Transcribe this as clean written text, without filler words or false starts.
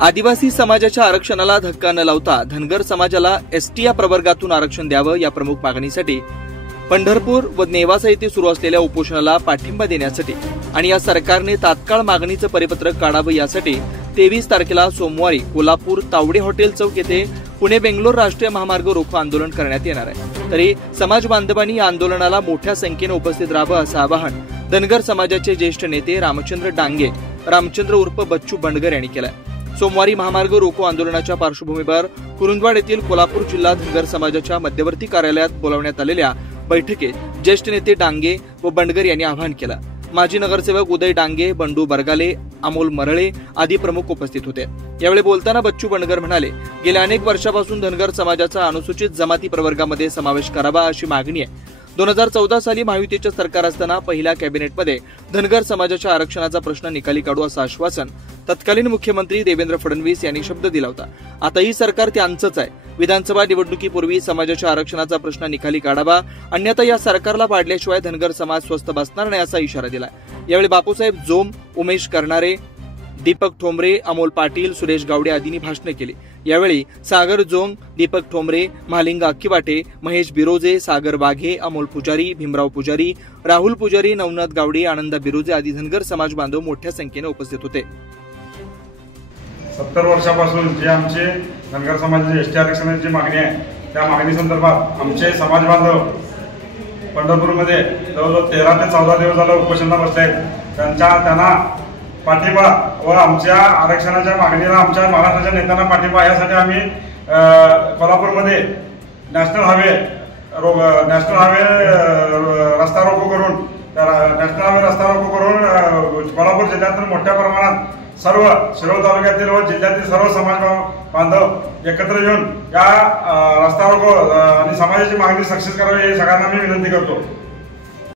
आदिवासी समाजाच्या आरक्षणाला धक्का न लावता धनगर समाजाला एसटी या प्रवर्गातून आरक्षण द्यावं या प्रमुख मागणीसाठी पंढरपूर व नेवासा येथे सुरू असलेल्या उपोषणाला पाठिंबा देण्यासाठी आणि या सरकारने तात्काळ मागणीचं परिपत्रक काढावं यासाठी 23 तारखेला सोमवारी कोल्हापूर तावडे हॉटेल चौक येथे पुणे बेंगलोर राष्ट्रीय महामार्ग रोको आंदोलन करण्यात येणार आहे। तरी समाज बांधवांनी या आंदोलनाला मोठ्या संख्येने उपस्थित राहावं असं आवाहन धनगर समाजाचे ज्येष्ठ नेते रामचंद्र डांगे रामचंद्र उर्फ बच्चू बंडगर यांनी केलं। सोमवारी महामार्ग रोको आंदोलनाच्या पार्श्वभूमीवर कुरुंदवाड येथील कोल्हापूर जिल्हा धनगर समाजाच्या मध्यवर्ती कार्यालयात बोलावण्यात आलेल्या बैठकीत ज्येष्ठ नेते डांगे व बंडगर यांनी आवाहन केलं। माजी नगरसेवक उदय डांगे, बंडू बरगाले, अमोल मरळे आदी प्रमुख उपस्थित होते। यावेळी बोलताना बच्चू बंडगर म्हणाले, गेल्या अनेक वर्षापासून धनगर समाजाचा अनुसूचित जमाती प्रवर्गामध्ये समावेश करावा अशी मागणी आहे। 2014 साली महायुतीचे सरकार असताना पहिल्या कॅबिनेटमध्ये धनगर समाजाच्या आरक्षणाचा प्रश्न निकाली काढू असं आश्वासन तत्कालीन मुख्यमंत्री देवेंद्र फडणवीस यांनी शब्द दिला होता। आता ही सरकार त्यांचंच आहे। विधानसभा निवडणुकीपूर्वी समाजाच्या आरक्षणाचा प्रश्न निकाली काढावा, अन्यथा या सरकारला पाडल्याशिवाय धनगर समाज स्वस्थ बसणार नाही असा इशारा दिला। यावेळी बापूसाहेब जोम, उमेश करणारे, दीपक ठोंबरे, अमोल पाटील, सुरेश गावडे आदींनी भाषणे केली। यावेळी सागर जोंग, दीपक ठोंबरे, महालिंगा अक्कीवाटे, महेश बिरोजे, सागर वाघे, अमोल पुजारी, भीमराव पुजारी, राहुल पुजारी, नवनाथ गावडे, आनंदा बिरोजे आदी धनगर समाज बांधव मोठ्या संख्येने उपस्थित होते। 70 वर्षापासून जे आमचे धनगर समाजाची एसटी आरक्षणाची मागणी आहे, त्या मागणी संदर्भात आमचे समाज बांधव पंढरपूरमध्ये जवळजवळ 13 ते 14 दिवस झालं उपोषणाला बसले आहेत। त्यांना पाठिंबा व आमच्या आरक्षणाच्या मागणीला आमच्या महाराष्ट्राच्या नेत्यांना पाठिंबा यासाठी आम्ही कोल्हापूरमध्ये नॅशनल हायवे रस्ता रोको करून कोल्हापूर जिल्ह्यातील मोठ्या प्रमाणात सर्व शिरोळ तालुक्यातील व जिल्ह्यातील सर्व समाज बांधव एकत्र येऊन या रस्ता रोको आणि समाजाची मागणी सक्सेस करावी हे सगळ्यांना मी विनंती करतो।